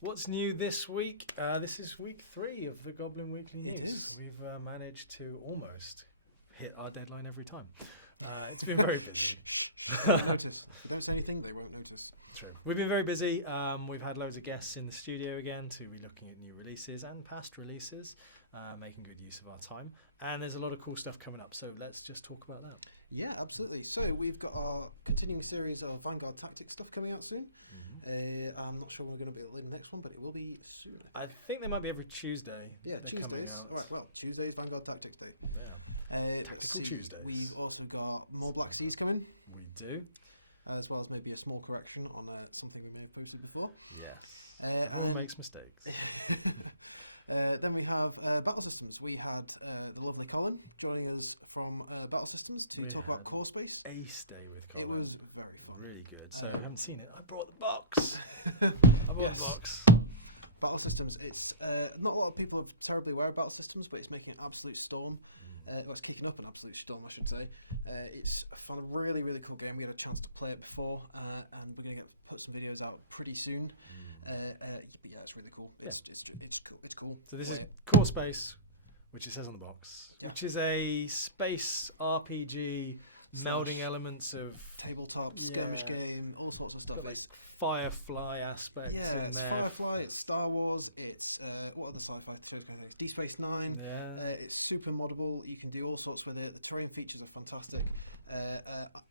What's new this week? This is week 3 of the Goblin Weekly News. We've managed to almost hit our deadline every time. It's been very busy. They won't notice. If you don't say anything, they won't notice. True. We've been very busy. We've had loads of guests in the studio again to be looking at new releases and past releases, making good use of our time. And there's a lot of cool stuff coming up, so let's just talk about that. Yeah, absolutely. So we've got our continuing series of Vanguard Tactics stuff coming out soon. I'm not sure when we're going to be the next one, but it will be soon. I think they might be every Tuesday. Yeah, they're Tuesdays. coming out. All right, well, Tuesday's Vanguard Tactics Day. Yeah. Tactical Tuesdays. We've also got more Black Seas coming. We do. As well as maybe a small correction on something we may have posted before. Yes. Everyone makes mistakes. Then we have Battle Systems. We had the lovely Colin joining us from Battle Systems to talk about Core Space. Ace day with Colin. It was very fun. Really good. So I haven't seen it. I brought the box. I brought the box. Battle Systems. It's not a lot of people are terribly aware of Battle Systems, but it's making an absolute storm. Well, it's kicking up an absolute storm, I should say. It's a fun, really, really cool game. We had a chance to play it before, and we're going to put some videos out pretty soon. But yeah, it's really cool. It's cool. It's cool. So this is Core Space, which it says on the box, which is a space RPG melding elements of tabletop, skirmish game, all sorts of stuff. Got like Firefly aspects in there. Firefly, it's Star Wars, it's what other sci-fi shows going on? It's Deep Space Nine. It's super moddable. You can do all sorts with it. The terrain features are fantastic.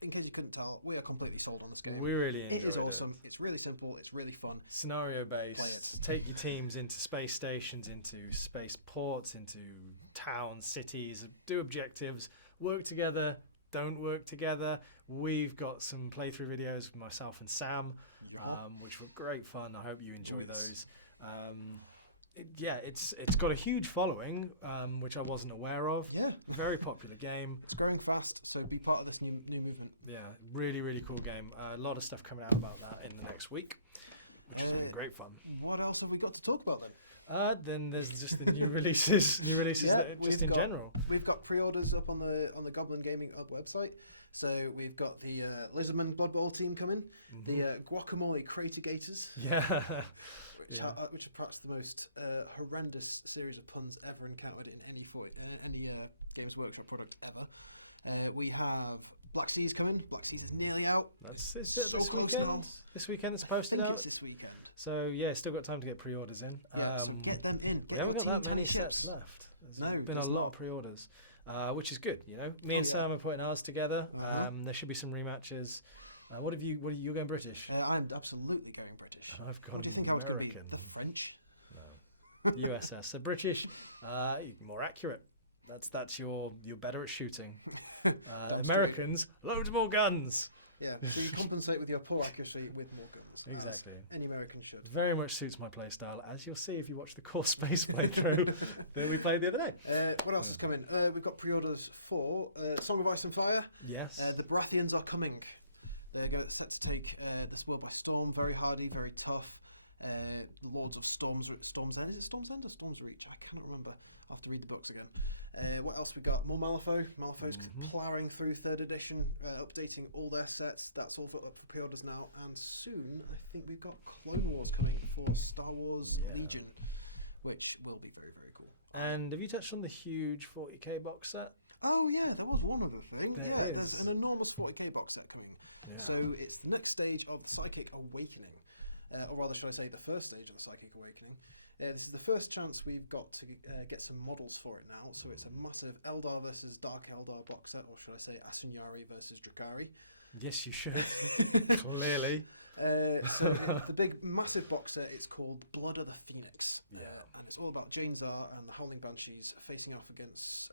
In case you couldn't tell, we are completely sold on this game. We really enjoyed it. It is awesome. It's really simple. It's really fun. Scenario based. Take your teams into space stations, into space ports, into towns, cities. Do objectives. Work together. Don't work together. We've got some playthrough videos with myself and Sam, which were great fun. I hope you enjoy those. It's got a huge following, which I wasn't aware of. Yeah, very popular game. It's growing fast, so be part of this new movement. Yeah, really, really cool game. A lot of stuff coming out about that in the next week, which has been great fun. What else have we got to talk about then? Then there's just the new releases. That just in general. We've got pre-orders up on the Goblin Gaming website. So we've got the Lizardman Blood Bowl team coming, the Guacamole Crater Gators, which are perhaps the most horrendous series of puns ever encountered in any Games Workshop product ever. We have Black Seas coming. Black Seas is nearly out. That's this weekend. Now. This weekend it's posted out. It's this weekend. So yeah, still got time to get pre-orders in. So get them in. We haven't got that many sets left. There's been a lot of pre-orders, which is good. You know, me and Sam are putting ours together. There should be some rematches. What are you going British? I'm absolutely going British. I've gone American. I was gonna be? The French. No. USS. So British, more accurate. That's you're better at shooting. Americans, loads more guns. Yeah, so you compensate with your poor accuracy with more guns. Exactly. Any American should. Very much suits my playstyle, as you'll see if you watch the Core Space playthrough that we played the other day. What else is coming? We've got pre-orders for Song of Ice and Fire. Yes. The Baratheons are coming. They're set to take this world by storm. Very hardy, very tough. Lords of Storm's End. Is it Storm's End or Storm's Reach? I cannot remember. I'll have to read the books again. What else we got? More Malifaux. Malifaux's ploughing through 3rd edition, updating all their sets. That's all up for pre-orders now. And soon, I think we've got Clone Wars coming for Star Wars Legion, which will be very, very cool. And have you touched on the huge 40k box set? Oh yeah, there was one other thing. There's an enormous 40k box set coming. Yeah. So it's the next stage of the Psychic Awakening, or rather, should I say, the first stage of the Psychic Awakening. This is the first chance we've got to get some models for it now. So it's a massive Eldar versus Dark Eldar box set, or should I say Asunyari versus Drakari. Yes, you should. Clearly. So it's the big, massive box set. It's called Blood of the Phoenix. And it's all about Jainzar and the Howling Banshees facing off against,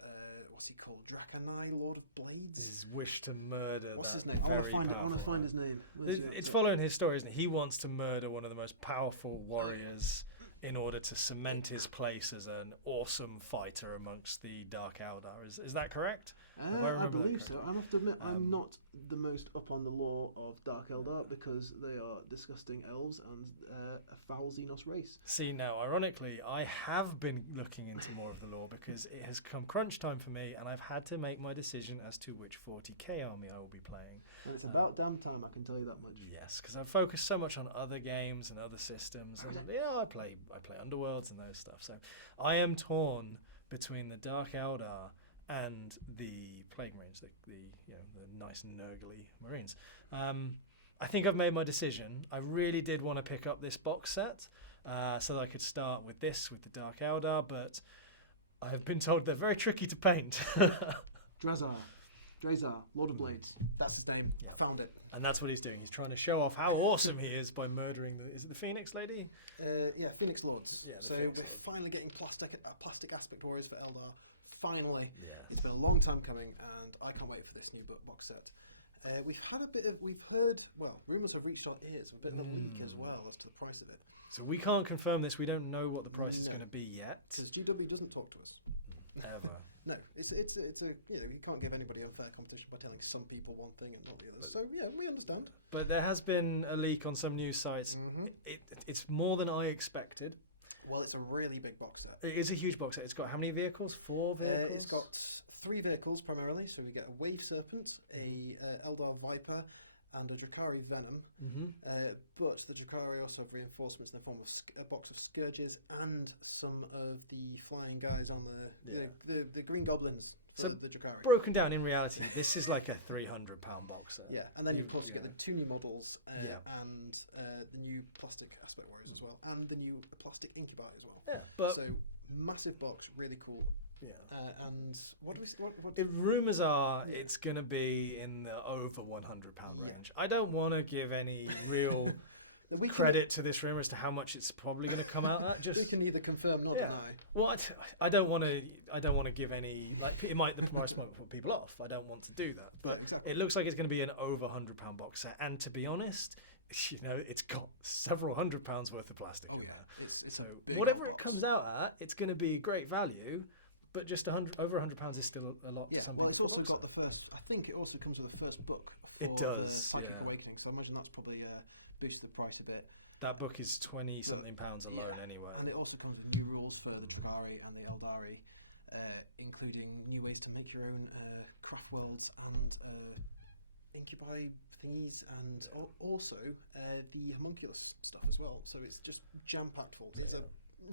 what's he called? Drakanai, Lord of Blades? His wish to murder. What's his name? I want to find his name. It's following his story, isn't it? He wants to murder one of the most powerful warriors in order to cement his place as an awesome fighter amongst the Dark Eldar. Is that correct? I believe so. I have to admit, I'm not the most up on the lore of Dark Eldar because they are disgusting elves and a foul Xenos race. See, now, ironically, I have been looking into more of the lore because it has come crunch time for me, and I've had to make my decision as to which 40k army I will be playing. And it's about damn time, I can tell you that much. Yes, because I've focused so much on other games and other systems, and I play Underworlds and those stuff. So I am torn between the Dark Eldar and the Plague Marines, the nice nurgly Marines. I think I've made my decision. I really did want to pick up this box set so that I could start with the Dark Eldar, but I have been told they're very tricky to paint. Drazar, Lord of Blades. That's his name. Yep. Found it. And that's what he's doing. He's trying to show off how awesome he is by murdering is it the Phoenix Lady? Phoenix Lords. Yeah, so Phoenix we're Lords. Finally getting plastic aspect warriors for Eldar. Finally. Yes. It's been a long time coming, and I can't wait for this new box set. We've heard, rumours have reached our ears, a bit of a leak as well as to the price of it. So we can't confirm this. We don't know what the price is going to be yet. Because GW doesn't talk to us. Ever. No, it's a you can't give anybody unfair competition by telling some people one thing and not the others. So yeah, we understand. But there has been a leak on some news sites. It's more than I expected. Well, it's a really big box set. It is a huge box set. It's got how many vehicles? 4 vehicles? It's got 3 vehicles primarily. So we get a Wave Serpent, a Eldar Viper, and a Drakari Venom. But the Drakari also have reinforcements in the form of a box of Scourges and some of the flying guys on the Green Goblins. So the Drakari. Broken down in reality, this is like a £300 box set. Yeah, and then of course you get the 2 new models and the new plastic aspect warriors as well, and the new plastic incubi as well. Yeah, but so massive box, really cool. Yeah. And what do we? What rumours are it's going to be in the over £100 range. I don't want to give any real credit to this rumour as to how much it's probably going to come out at. Just we can neither confirm nor deny. Well, I don't want to give any the price might put people off. I don't want to do that, but it looks like it's going to be an over £100 box set. And to be honest, it's got several £100 worth of plastic in there. It's so whatever it comes out at, it's going to be great value. But just over £100 is still a lot to some people. Well, it's also got the first. I think it also comes with the first book. It does, Pact of Awakening. So I imagine that's probably boosted the price a bit. That book is £20-something alone anyway. And it also comes with new rules for the Drakari and the Eldari, including new ways to make your own craft worlds and incubi thingies, and also the homunculus stuff as well. So it's just jam-packed full. So it's a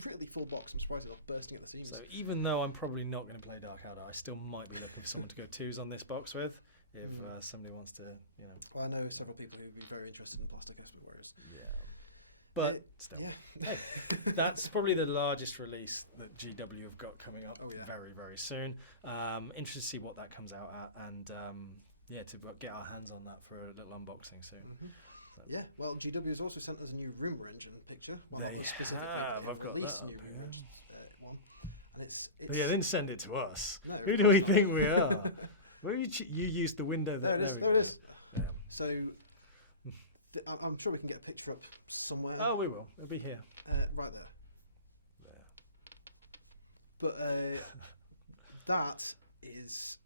really full box. I'm surprised it's not bursting at the seams. So even though I'm probably not going to play Dark Eldar, I still might be looking for someone to go 2s on this box with if somebody wants to, Well, I know several people who would be very interested in plastic Espen Warriors. Yeah. But still, hey, that's probably the largest release that GW have got coming up very, very soon. Interested to see what that comes out at, and to get our hands on that for a little unboxing soon. So. Yeah, well, GW has also sent us a new rumor engine picture. Well, they have. I've got that up here. One. And it's but they didn't send it to us. No, who do we think we are? Where you used the window there. There we it go. is. Yeah. So I'm sure we can get a picture up somewhere. Oh, we will. It'll be here. Right there. There. But that is,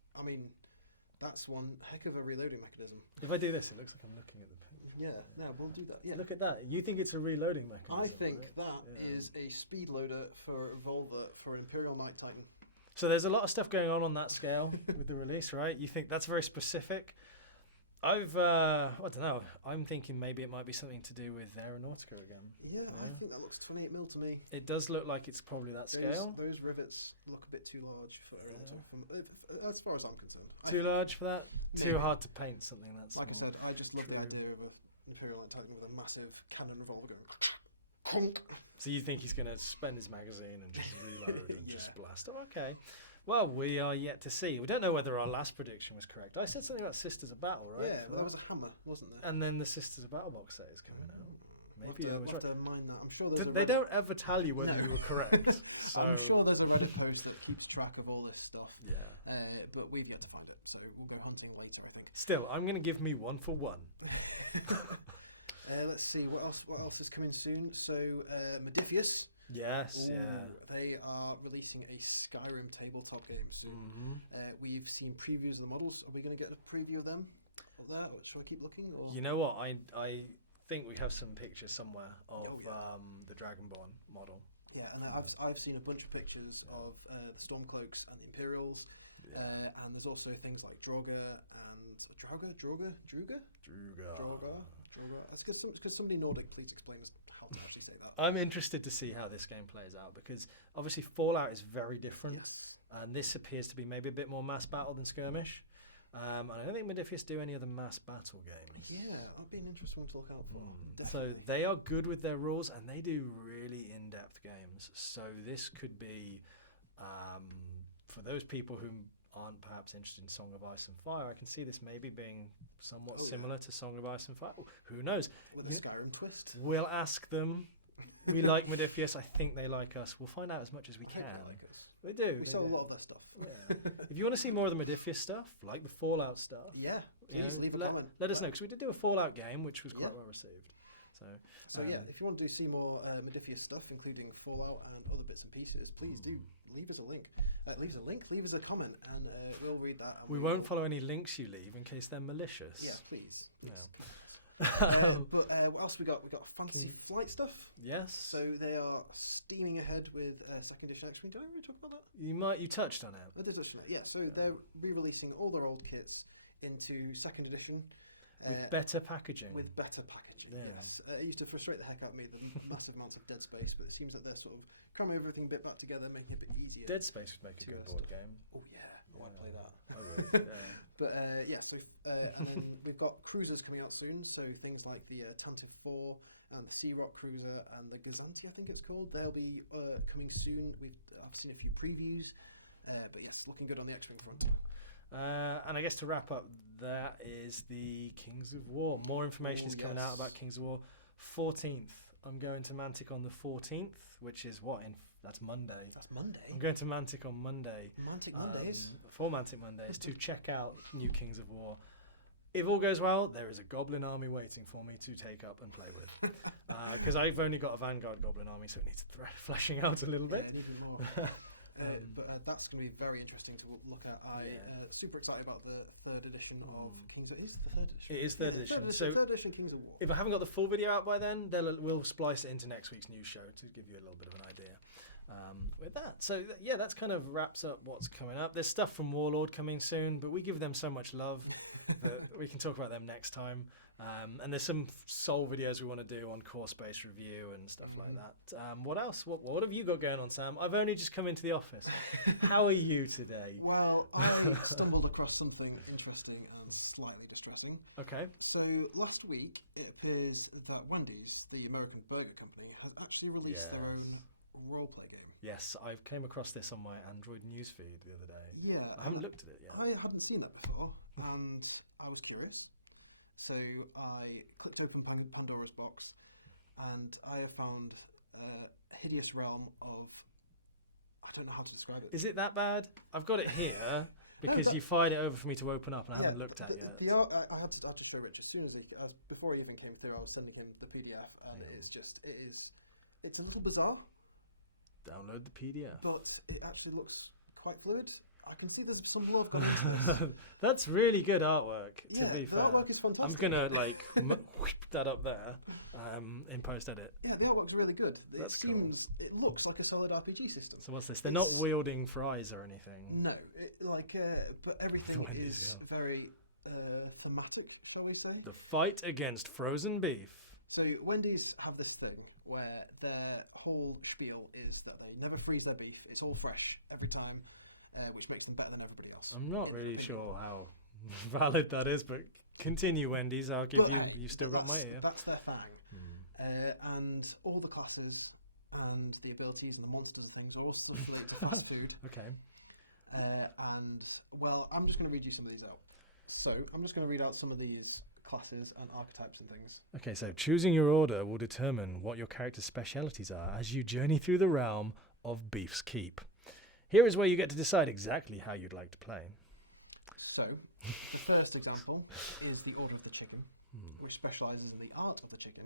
that's one heck of a reloading mechanism. If I do this, it looks like I'm looking at the picture. Yeah, no, we'll do that. Yeah. Look at that. You think it's a reloading mechanism? I think that is a speed loader for Volva for an Imperial Knight Titan. So there's a lot of stuff going on that scale with the release, right? You think that's very specific? I don't know. I'm thinking maybe it might be something to do with Aeronautica again. Yeah, I think that looks 28mm to me. It does look like it's probably that scale. Those rivets look a bit too large for Aeronautica, as far as I'm concerned. Too large for that? No. Too hard to paint something that's like small. I said, I just love the idea of an Imperial Knight Titan with a massive cannon revolver going conk. So you think he's going to spend his magazine and just reload and just blast? Oh, okay. Well, we are yet to see. We don't know whether our last prediction was correct. I said something about Sisters of Battle, right? Yeah, well, there was a hammer, wasn't there? And then the Sisters of Battle box set is coming out. Maybe I was right. Mind that. I'm sure there's they don't ever tell you whether you were correct. So I'm sure there's a Reddit post that keeps track of all this stuff. Yeah. But we've yet to find it, so we'll go hunting later, I think. Still, I'm going to give me 1 for 1. Let's see what else is coming soon. So Modiphius. Yes, They are releasing a Skyrim tabletop game soon. We've seen previews of the models. Are we going to get a preview of them? up there? Or should I keep looking? Or? You know what? I think we have some pictures somewhere of the Dragonborn model. Yeah, and I've seen a bunch of pictures of the Stormcloaks and the Imperials, and there's also things like Droga and Druga. That's because somebody Nordic, please explain us how to actually say that. I'm interested to see how this game plays out because obviously Fallout is very different, and this appears to be maybe a bit more mass battle than skirmish. And I don't think Modiphius do any other mass battle games. Yeah, that'd be an interesting one to look out for. So they are good with their rules, and they do really in-depth games. So this could be, for those people who aren't perhaps interested in Song of Ice and Fire, I can see this maybe being somewhat similar to Song of Ice and Fire. Who knows? With a Skyrim twist. We'll ask them. We like Modiphius. I think they like us. We'll find out as much as we can. They like us. They do. We sell a lot of their stuff. Yeah. If you want to see more of the Modiphius stuff, like the Fallout stuff, please leave a comment. Let us know, because we did do a Fallout game, which was quite well received. So if you want to see more Modiphius stuff, including Fallout and other bits and pieces, please do leave us a link. Leave us a comment, and we'll read that. We won't follow any links you leave in case they're malicious. Yeah, please. But what else we got? We got Fantasy Flight stuff. Yes. So they are steaming ahead with second edition X-Wing. Did I really talk about that? You touched on it. I did touch on it. Yeah. So they're re-releasing all their old kits into second edition with better packaging. Yes. It used to frustrate the heck out of me, the massive amounts of dead space, but it seems that they're sort of cramming everything a bit back together, making it a bit easier. Dead Space would make a good board game. Oh yeah, I might play that. I would. But and then we've got cruisers coming out soon, so things like the Tantive 4 and the Sea Rock Cruiser and the Gazanti, I think it's called. They'll be coming soon. I've seen a few previews, but yes, looking good on the X-Wing front. And I guess to wrap up, that is the Kings of War. More information is coming out about Kings of War. 14th, I'm going to Mantic on the 14th, which is that's Monday. That's Monday? I'm going to Mantic on Monday. Mantic Mondays? For Mantic Mondays, to check out new Kings of War. If all goes well, there is a Goblin army waiting for me to take up and play with. Because I've only got a Vanguard Goblin army, so it needs fleshing out a little bit. Yeah, it needs more. But that's going to be very interesting to look at. I'm super excited about the third edition of Kings of War. Is it the third edition? It is third edition. Third edition Kings of War. If I haven't got the full video out by then, we'll splice it into next week's news show to give you a little bit of an idea with that. So, that's kind of wraps up what's coming up. There's stuff from Warlord coming soon, but we give them so much love that we can talk about them next time. And there's some Soul videos we want to do on core space review and stuff like that. What else? What have you got going on, Sam? I've only just come into the office. How are you today? Well, I stumbled across something interesting and slightly distressing. Okay. So last week, it appears that Wendy's, the American burger company, has actually released their own roleplay game. Yes, I came across this on my Android newsfeed the other day. Yeah. I haven't looked at it yet. I hadn't seen that before, and I was curious. So I clicked open Pandora's box, and I have found a hideous realm of... I don't know how to describe it. Is it that bad? I've got it here because you fired it over for me to open up, and I haven't looked at it yet. I had to show Rich as soon as before he even came through. I was sending him the PDF, and it's a little bizarre. Download the PDF. But it actually looks quite fluid. I can see there's some blood coming. That's really good artwork, to be fair. The artwork is fantastic. I'm going to whip that up there in post-edit. Yeah, the artwork's really good. Cool. It looks like a solid RPG system. So what's this? They're not wielding fries or anything? No, but everything is very thematic, shall we say. The fight against frozen beef. So Wendy's have this thing where their whole spiel is that they never freeze their beef. It's all fresh every time. Which makes them better than everybody else. I'm not really sure how valid that is, but continue, Wendy's. I'll give you. You've still got my ear. That's their thing. And all the classes and the abilities and the monsters and things are all stuff related to fast food. Okay. I'm just going to read you some of these out. So I'm just going to read out some of these classes and archetypes and things. Okay, so choosing your order will determine what your character's specialities are as you journey through the realm of Beef's Keep. Here is where you get to decide exactly how you'd like to play. So, the first example is the Order of the Chicken, which specialises in the art of the chicken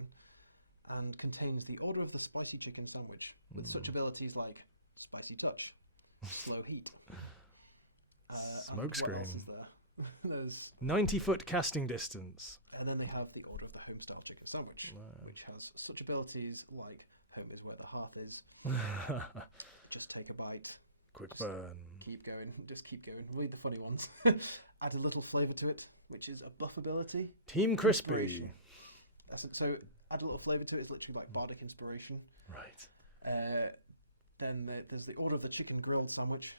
and contains the Order of the Spicy Chicken Sandwich, with such abilities like Spicy Touch, Slow Heat. Smoke Screen. What else is there? There's 90-foot casting distance. And then they have the Order of the Homestyle Chicken Sandwich, which has such abilities like home is where the hearth is. Just take a bite. Quick burn. Keep going. Just keep going. Read the funny ones. Add a little flavour to it, which is a buff ability. Team Crispy. Inspiration. That's it. So add a little flavour to it. It's literally like bardic inspiration. Right. Then there's the Order of the Chicken Grilled Sandwich,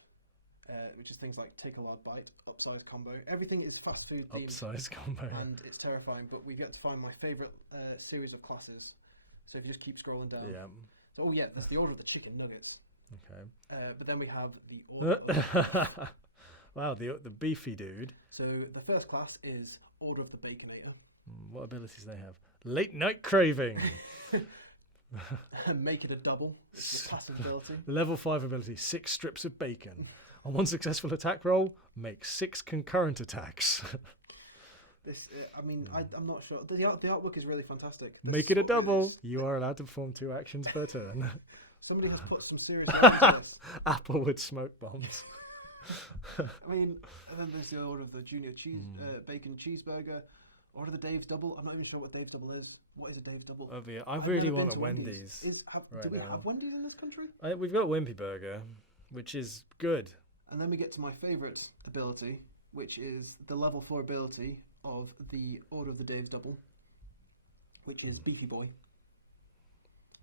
which is things like take a large bite, upsize combo. Everything is fast food themed. Upsize combo. And it's terrifying, but we get to find my favourite series of classes. So if you just keep scrolling down. Yeah. So, there's the Order of the Chicken Nuggets. Okay. But then we have the Order of... Wow, the beefy dude. So the first class is Order of the Baconator. What abilities they have? Late night craving. Make it a double. It's a passive ability. Level 5 ability, 6 strips of bacon. On one successful attack roll, make 6 concurrent attacks. This, I'm not sure. The artwork is really fantastic. Make it a double. You are allowed to perform 2 actions per turn. Somebody has put some serious into this. Applewood smoke bombs. And then there's the Order of the Junior Bacon Cheeseburger. Order of the Dave's Double. I'm not even sure what Dave's Double is. What is a Dave's Double? I really want a Wendy's. Do we have Wendy's in this country? We've got Wimpy Burger, which is good. And then we get to my favourite ability, which is the level 4 ability of the Order of the Dave's Double, which is Beefy Boy.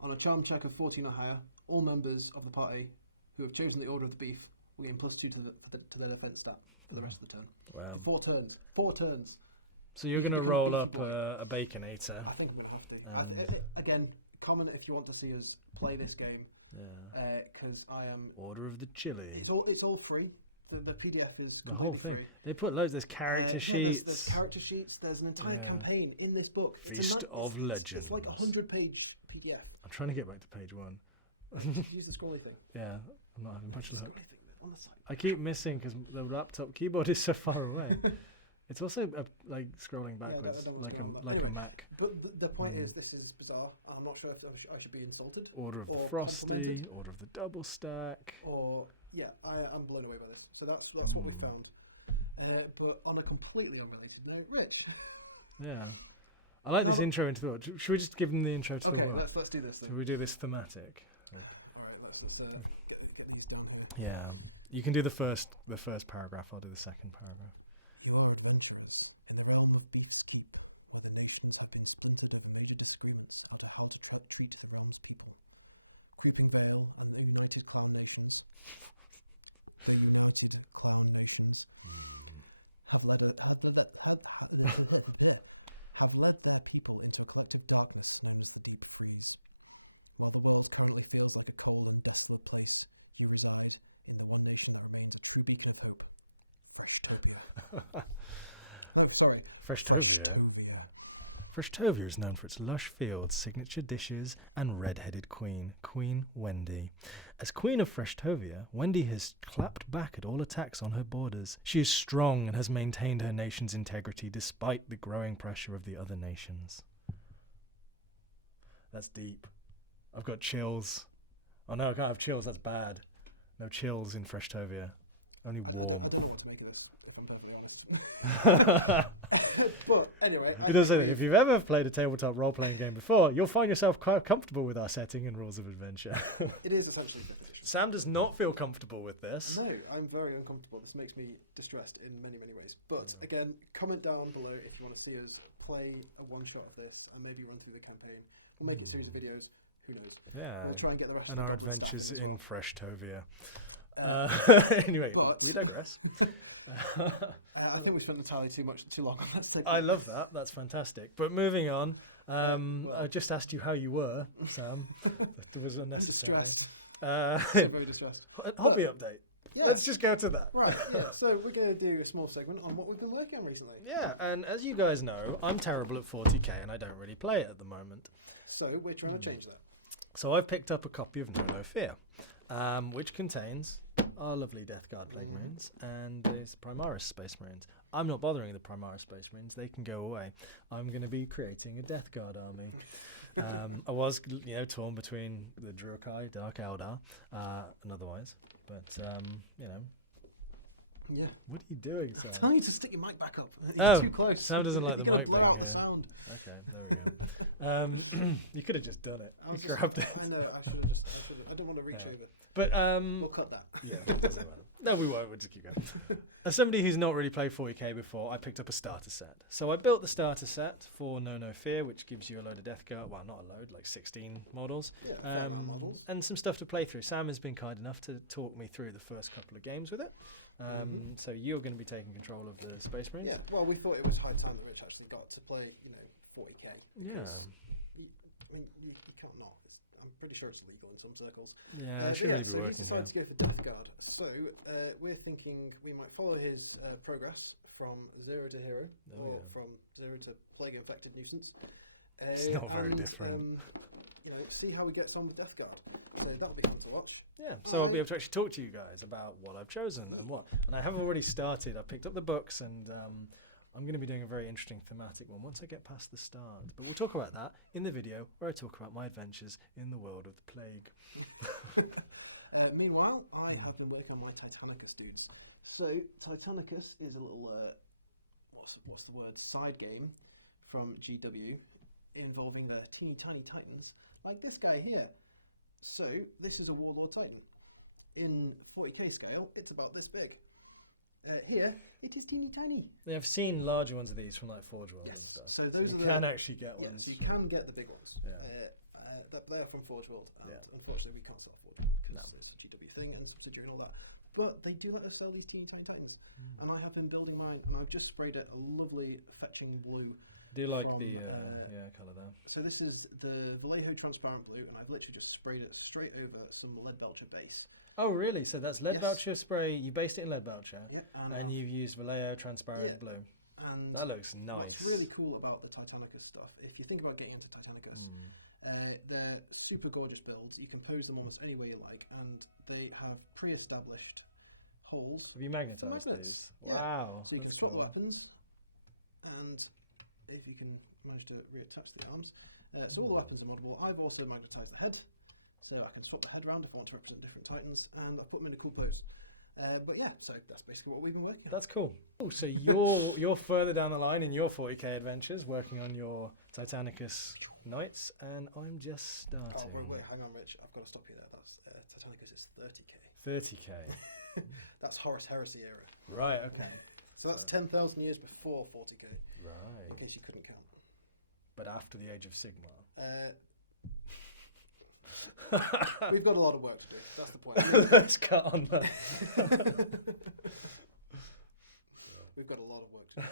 On a charm check of 14 or higher, all members of the party who have chosen the Order of the Beef will gain +2 to their defense stat for the rest of the turn. Wow. 4 turns. 4 turns. So you're going to roll up a Baconator. I think I'm going to have to. Again, comment if you want to see us play this game. Yeah. Because I am... Order of the Chili. It's all free. The PDF is the whole thing. free. They put loads. There's character sheets. There's character sheets. There's an entire campaign in this book. Feast of Legends. It's like a 100-page PDF. I'm trying to get back to page 1. Use the scrolly thing. Yeah, I'm not having much luck. On the side. I keep missing because the laptop keyboard is so far away. It's also like scrolling backwards, like a Mac. But the point is, this is bizarre. I'm not sure if I should be insulted. Order of the Frosty, Order of the Double Stack. I'm blown away by this. So that's what we found. But on a completely unrelated note, Rich. Yeah, I like this intro into the world. Should we just give them the intro to the world? Okay, let's do this. Should we do this thematic? All right, let's get these down here. Yeah, you can do the first paragraph. I'll do the second paragraph. You are adventurers in the realm of Beef's Keep, where the nations have been splintered over major disagreements how to treat the realm's people. Creeping Vale and the United Clown Nations, have led their people into a collective darkness known as the Deep Freeze. While the world currently feels like a cold and desolate place, you reside in the one nation that remains a true beacon of hope. Freshtovia. Freshtovia is known for its lush fields, signature dishes, and red-headed queen, Queen Wendy. As Queen of Freshtovia, Wendy has clapped back at all attacks on her borders. She is strong and has maintained her nation's integrity despite the growing pressure of the other nations. That's deep. I've got chills. Oh no, I can't have chills, that's bad. No chills in Freshtovia. Only warm. I don't know what to make of this, if I'm totally honest. But anyway, it does say that if you've ever played a tabletop role-playing game before, you'll find yourself quite comfortable with our setting and rules of adventure. It is essentially definition. Sam does not feel comfortable with this. No, I'm very uncomfortable. This makes me distressed in many, many ways. But again, comment down below if you want to see us play a one-shot of this and maybe run through the campaign. We'll make it a series of videos. Who knows? Yeah. We'll try and get the rest and of our Goblin adventures staff in as Freshtovia. Anyway, but we digress. I think we spent entirely too long on that segment. I love that. That's fantastic. But moving on, I just asked you how you were, Sam. That was unnecessary. Very distressed. Hobby update. Yeah. Let's just go to that. Right, yeah. So we're going to do a small segment on what we've been working on recently. Yeah, and as you guys know, I'm terrible at 40k and I don't really play it at the moment. So we're trying to change that. So I've picked up a copy of No Fear, which contains our lovely Death Guard Plague Marines and the Primaris Space Marines. I'm not bothering the Primaris Space Marines. They can go away. I'm going to be creating a Death Guard army. I was, torn between the Druakai, Dark Eldar, and otherwise. But, Yeah. What are you doing, Sam? I'm telling you to stick your mic back up. You're Oh, too close. Sam doesn't like the You're gonna mic blow being out the here. sound. Okay, there we go. You could have just done it. I was You just- grabbed it. I know. I didn't want to reach Yeah. over. But We'll cut that. yeah, it doesn't matter. No, we won't. We'll just keep going. As somebody who's not really played 40k before, I picked up a starter set. So I built the starter set for No Fear, which gives you a load of Death Guard. Well, not a load, like 16 models. Yeah, fair amount of models. And some stuff to play through. Sam has been kind enough to talk me through the first couple of games with it. So you're going to be taking control of the Space Marines. Yeah. Well, we thought it was high time that Rich actually got to play, 40k. Yeah. You can't not. I'm pretty sure it's legal in some circles. Yeah, I shouldn't really be so working he's here. decided to go for Death Guard. So we're thinking we might follow his progress from 0 to hero, or from 0 to plague-infected nuisance. It's not very different. See how he gets on with Death Guard. So that'll be fun to watch. Yeah, so I'll be able to actually talk to you guys about what I've chosen and what. And I have already started. I picked up the books and I'm going to be doing a very interesting thematic one once I get past the start. But we'll talk about that in the video where I talk about my adventures in the world of the plague. Meanwhile, I have been working on my Titanicus dudes. So Titanicus is a little, what's the word, side game from GW involving the teeny tiny titans, like this guy here. So this is a Warlord Titan. In 40k scale, it's about this big. Here, it is teeny tiny. Yeah, I've seen larger ones of these from like Forge World and stuff. So those you are can actually get ones. So you can get the big ones. Yeah. They are from Forge World, and Yeah. unfortunately we can't sell Forge World because No. it's a GW thing and subsidiary and all that. But they do let us sell these teeny tiny titans, and I have been building mine, and I've just sprayed it a lovely fetching blue. Do you like from, the colour there? So this is the Vallejo transparent blue, and I've literally just sprayed it straight over some lead belcher base. Oh, really? So that's lead Yes. belcher spray. You based it in lead belcher, Yeah, and you've used Vallejo transparent Yeah. blue. and That looks nice. what's really cool about the Titanicus stuff, if you think about getting into Titanicus, they're super gorgeous builds. You can pose them almost any way you like, and they have pre-established holes. Have you magnetised Magnets, these? yeah. Wow. So you can that's swap cool. weapons, and if you can manage to reattach the arms. So all the weapons are moddable. I've also magnetised the head, so I can swap the head around if I want to represent different titans, and I've put them in a cool pose. But yeah, so that's basically what we've been working on. That's cool. Oh, so you're further down the line in your 40k adventures, working on your Titanicus Knights, and I'm just starting. Oh, wait, hang on, Rich. I've got to stop you there. That's Titanicus is 30k. 30k. That's Horus Heresy era. Right. Okay. So that's 10,000 years before 40k, in Right. case you couldn't count. But after the age of Sigmar. We've got a lot of work to do. That's the point. Let's cut on that. We've got a lot of work to do.